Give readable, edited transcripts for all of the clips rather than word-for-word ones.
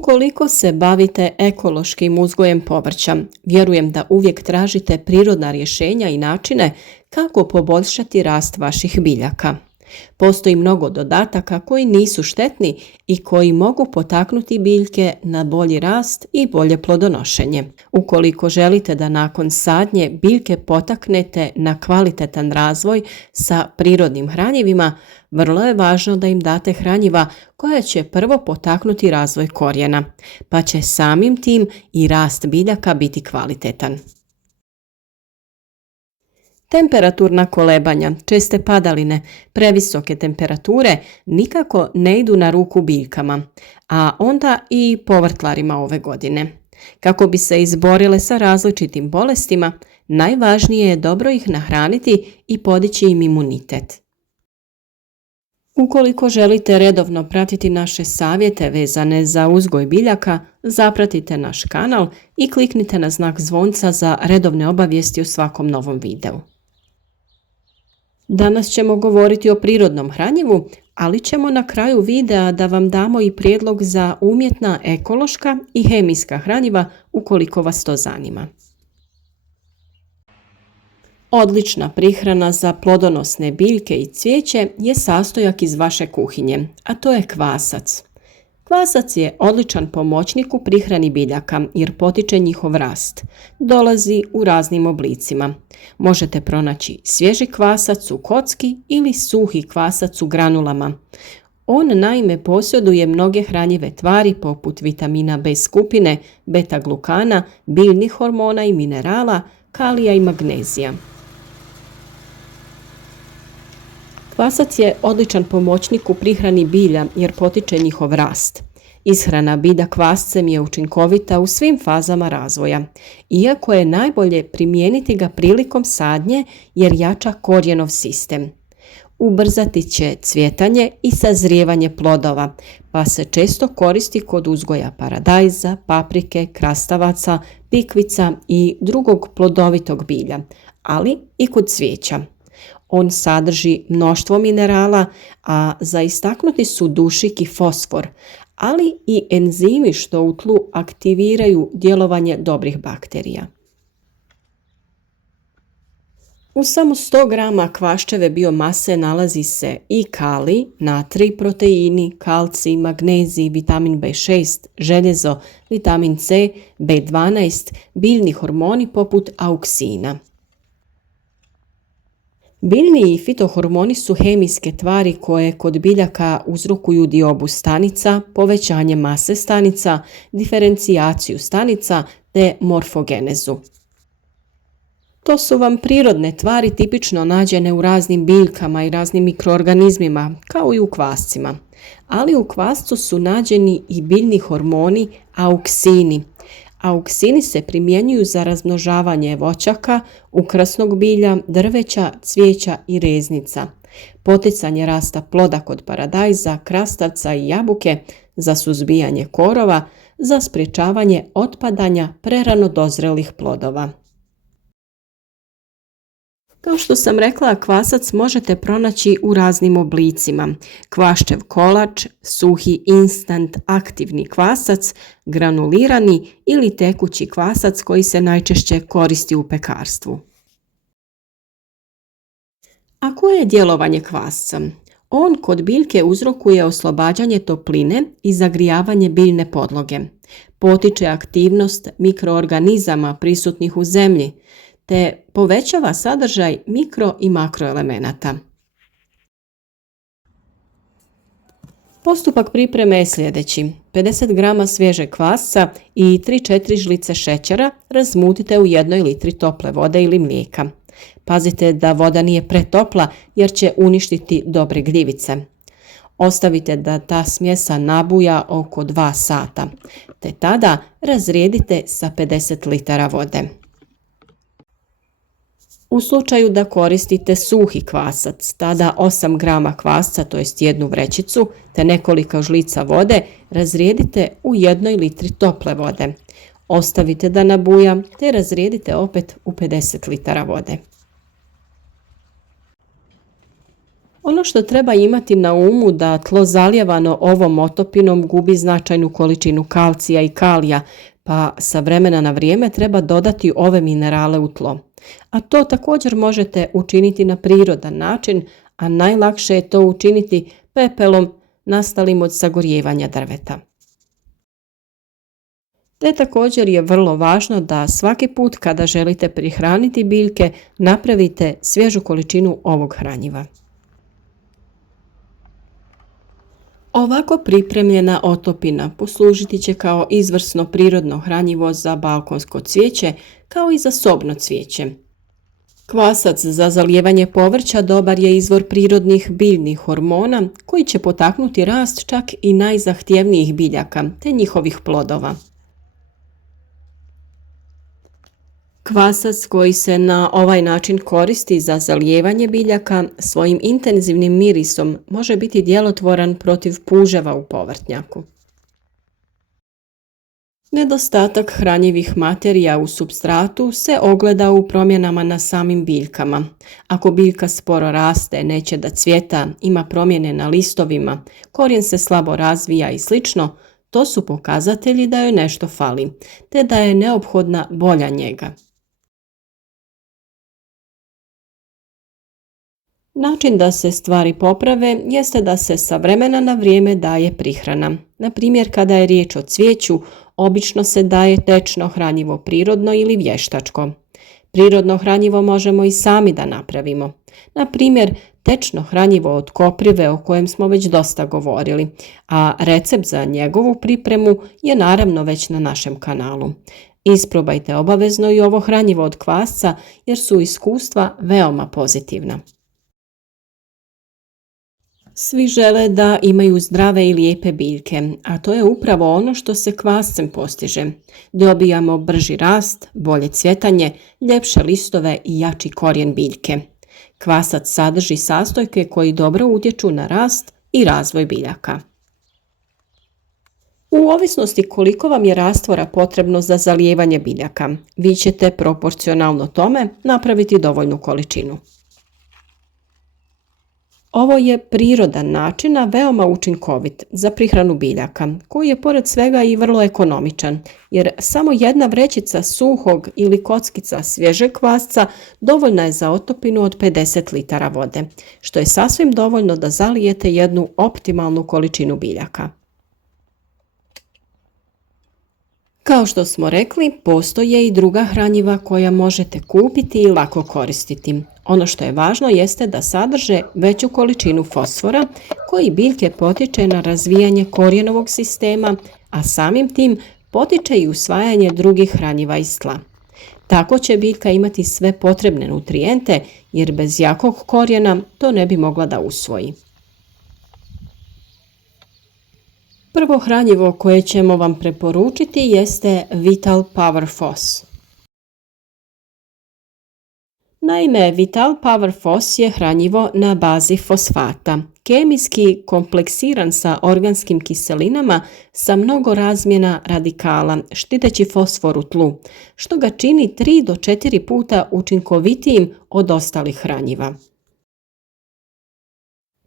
Ukoliko se bavite ekološkim uzgojem povrća, vjerujem da uvijek tražite prirodna rješenja i načine kako poboljšati rast vaših biljaka. Postoji mnogo dodataka koji nisu štetni i koji mogu potaknuti biljke na bolji rast i bolje plodonošenje. Ukoliko želite da nakon sadnje biljke potaknete na kvalitetan razvoj sa prirodnim hranjivima, vrlo je važno da im date hranjiva koja će prvo potaknuti razvoj korijena, pa će samim tim i rast biljaka biti kvalitetan. Temperaturna kolebanja, česte padaline, previsoke temperature nikako ne idu na ruku biljkama, a onda i povrtlarima ove godine. Kako bi se izborile sa različitim bolestima, najvažnije je dobro ih nahraniti i podići im imunitet. Ukoliko želite redovno pratiti naše savjete vezane za uzgoj biljaka, zapratite naš kanal i kliknite na znak zvonca za redovne obavijesti o svakom novom videu. Danas ćemo govoriti o prirodnom hranjivu, ali ćemo na kraju videa da vam damo i prijedlog za umjetna ekološka i hemijska hranjiva ukoliko vas to zanima. Odlična prihrana za plodonosne biljke i cvijeće je sastojak iz vaše kuhinje, a to je kvasac. Kvasac je odličan pomoćnik u prihrani biljaka jer potiče njihov rast. Dolazi u raznim oblicima. Možete pronaći svježi kvasac u kocki ili suhi kvasac u granulama. On naime posjeduje mnoge hranjive tvari poput vitamina B skupine, beta-glukana, biljnih hormona i minerala, kalija i magnezija. Kvasac je odličan pomoćnik u prihrani bilja jer potiče njihov rast. Ishrana bilja kvascem je učinkovita u svim fazama razvoja, iako je najbolje primijeniti ga prilikom sadnje jer jača korijenov sistem. Ubrzati će cvjetanje i sazrijevanje plodova, pa se često koristi kod uzgoja paradajza, paprike, krastavaca, pikvica i drugog plodovitog bilja, ali i kod cvijeća. On sadrži mnoštvo minerala, a za istaknuti su dušik i fosfor, ali i enzimi što u tlu aktiviraju djelovanje dobrih bakterija. U samo 100 grama kvaščeve biomase nalazi se i kalij, natrij, proteini, kalcij, magnezij, vitamin B6, željezo, vitamin C, B12, biljni hormoni poput auksina. Biljni i fitohormoni su hemijske tvari koje kod biljaka uzrokuju diobu stanica, povećanje mase stanica, diferencijaciju stanica te morfogenezu. To su vam prirodne tvari tipično nađene u raznim biljkama i raznim mikroorganizmima, kao i u kvascima. Ali u kvascu su nađeni i biljni hormoni auksini. Auksini se primjenjuju za razmnožavanje voćaka, ukrasnog bilja, drveća, cvijeća i reznica, poticanje rasta ploda kod paradajza, krastavca i jabuke, za suzbijanje korova, za sprječavanje otpadanja prerano dozrelih plodova. Kao što sam rekla, kvasac možete pronaći u raznim oblicima. Kvaščev kolač, suhi instant aktivni kvasac, granulirani ili tekući kvasac koji se najčešće koristi u pekarstvu. A koje je djelovanje kvasca? On kod biljke uzrokuje oslobađanje topline i zagrijavanje biljne podloge. Potiče aktivnost mikroorganizama prisutnih u zemlji, te povećava sadržaj mikro i makroelemenata. Postupak pripreme je sljedeći. 50 grama svježeg kvasca i 3-4 žlice šećera razmutite u 1 litri tople vode ili mlijeka. Pazite da voda nije pretopla jer će uništiti dobre gljivice. Ostavite da ta smjesa nabuja oko 2 sata, te tada razrijedite sa 50 litara vode. U slučaju da koristite suhi kvasac, tada 8 grama kvasca, to jest 1 vrećicu, te nekoliko žlica vode razrijedite u 1 litri tople vode. Ostavite da nabuja, te razrijedite opet u 50 litara vode. Ono što treba imati na umu da tlo zalijevano ovom otopinom gubi značajnu količinu kalcija i kalija, pa sa vremena na vrijeme treba dodati ove minerale u tlo. A to također možete učiniti na prirodan način, a najlakše je to učiniti pepelom nastalim od sagorijevanja drveta. Te također je vrlo važno da svaki put kada želite prihraniti biljke napravite svježu količinu ovog hranjiva. Ovako pripremljena otopina poslužiti će kao izvrsno prirodno hranjivo za balkonsko cvijeće kao i za sobno cvijeće. Kvasac za zalijevanje povrća dobar je izvor prirodnih biljnih hormona koji će potaknuti rast čak i najzahtjevnijih biljaka te njihovih plodova. Kvasac koji se na ovaj način koristi za zalijevanje biljaka svojim intenzivnim mirisom može biti djelotvoran protiv puževa u povrtnjaku. Nedostatak hranjivih materija u supstratu se ogleda u promjenama na samim biljkama. Ako biljka sporo raste, neće da cvjeta, ima promjene na listovima, korijen se slabo razvija i sl., to su pokazatelji da joj nešto fali, te da je neophodna bolja njega. Način da se stvari poprave jeste da se sa vremena na vrijeme daje prihrana. Na primjer, kada je riječ o cvijeću, obično se daje tečno hranjivo prirodno ili vještačko. Prirodno hranjivo možemo i sami da napravimo. Na primjer, tečno hranjivo od koprive o kojem smo već dosta govorili, a recept za njegovu pripremu je naravno već na našem kanalu. Isprobajte obavezno i ovo hranjivo od kvasca jer su iskustva veoma pozitivna. Svi žele da imaju zdrave i lijepe biljke, a to je upravo ono što se kvascem postiže. Dobijamo brži rast, bolje cvjetanje, ljepše listove i jači korijen biljke. Kvasac sadrži sastojke koji dobro utječu na rast i razvoj biljaka. U ovisnosti koliko vam je rastvora potrebno za zalijevanje biljaka, vi ćete proporcionalno tome napraviti dovoljnu količinu. Ovo je prirodan način, a veoma učinkovit za prihranu biljaka, koji je pored svega i vrlo ekonomičan, jer samo jedna vrećica suhog ili kockica svježeg kvasca dovoljna je za otopinu od 50 litara vode, što je sasvim dovoljno da zalijete jednu optimalnu količinu biljaka. Kao što smo rekli, postoje i druga hranjiva koja možete kupiti i lako koristiti. Ono što je važno jeste da sadrže veću količinu fosfora koji biljke potiče na razvijanje korijenovog sistema, a samim tim potiče i usvajanje drugih hranjiva iz tla. Tako će biljka imati sve potrebne nutrijente jer bez jakog korijena to ne bi mogla da usvoji. Prvo hranjivo koje ćemo vam preporučiti jeste Vital Power Fos. Naime, Vital Power Fos je hranjivo na bazi fosfata, kemijski kompleksiran sa organskim kiselinama sa mnogo razmjena radikala, štiteći fosfor u tlu, što ga čini 3 do 4 puta učinkovitijim od ostalih hranjiva.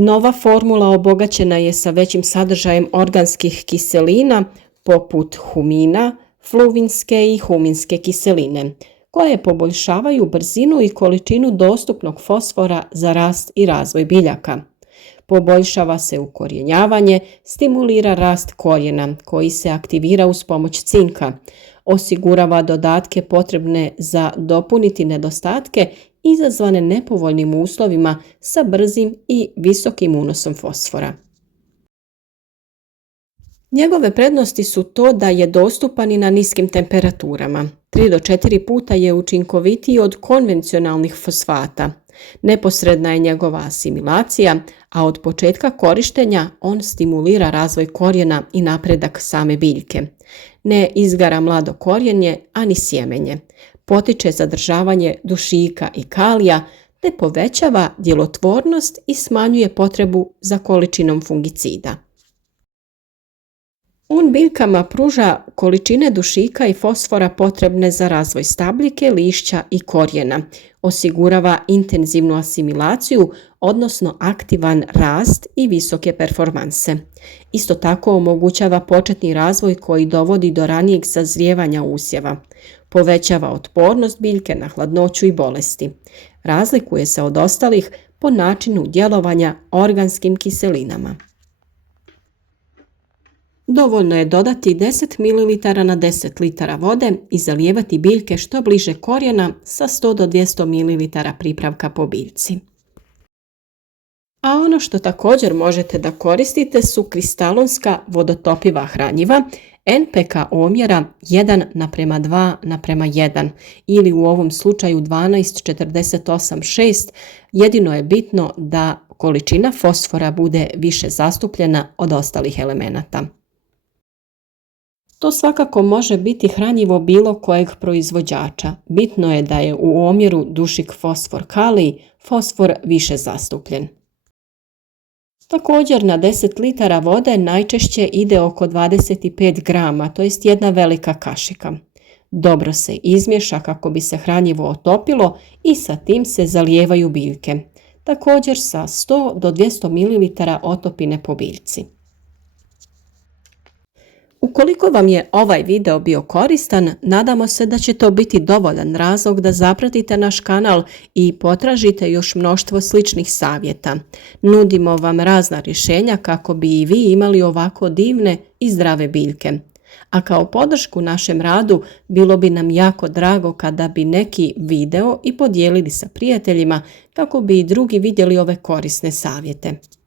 Nova formula obogaćena je sa većim sadržajem organskih kiselina poput humina, fluvinske i huminske kiseline, koje poboljšavaju brzinu i količinu dostupnog fosfora za rast i razvoj biljaka. Poboljšava se ukorijenjavanje, stimulira rast korijena koji se aktivira uz pomoć cinka, osigurava dodatke potrebne za dopuniti nedostatke izazvane nepovoljnim uslovima sa brzim i visokim unosom fosfora. Njegove prednosti su to da je dostupan i na niskim temperaturama. 3 do 4 puta je učinkovitiji od konvencionalnih fosfata. Neposredna je njegova asimilacija, a od početka korištenja on stimulira razvoj korijena i napredak same biljke. Ne izgara mlado korijenje, ani sjemenje. Potiče zadržavanje dušika i kalija, te povećava djelotvornost i smanjuje potrebu za količinom fungicida. On biljkama pruža količine dušika i fosfora potrebne za razvoj stabljike, lišća i korijena, osigurava intenzivnu asimilaciju, odnosno aktivan rast i visoke performanse. Isto tako omogućava početni razvoj koji dovodi do ranijeg sazrijevanja usjeva. Povećava otpornost biljke na hladnoću i bolesti. Razlikuje se od ostalih po načinu djelovanja organskim kiselinama. Dovoljno je dodati 10 ml na 10 litara vode i zalijevati biljke što bliže korijena sa 100 do 200 ml pripravka po biljci. A ono što također možete da koristite su kristalonska vodotopiva hranjiva NPK omjera 1:2:1 ili u ovom slučaju 12:48:6. Jedino je bitno da količina fosfora bude više zastupljena od ostalih elemenata. To svakako može biti hranjivo bilo kojeg proizvođača. Bitno je da je u omjeru dušik fosfor kalij, fosfor više zastupljen. Također na 10 litara vode najčešće ide oko 25 grama, to jest jedna velika kašika. Dobro se izmiješa kako bi se hranjivo otopilo i sa tim se zalijevaju biljke. Također sa 100 do 200 ml otopine po biljci. Ukoliko vam je ovaj video bio koristan, nadamo se da će to biti dovoljan razlog da zapratite naš kanal i potražite još mnoštvo sličnih savjeta. Nudimo vam razna rješenja kako bi i vi imali ovako divne i zdrave biljke. A kao podršku našem radu bilo bi nam jako drago kada bi neki video i podijelili sa prijateljima kako bi i drugi vidjeli ove korisne savjete.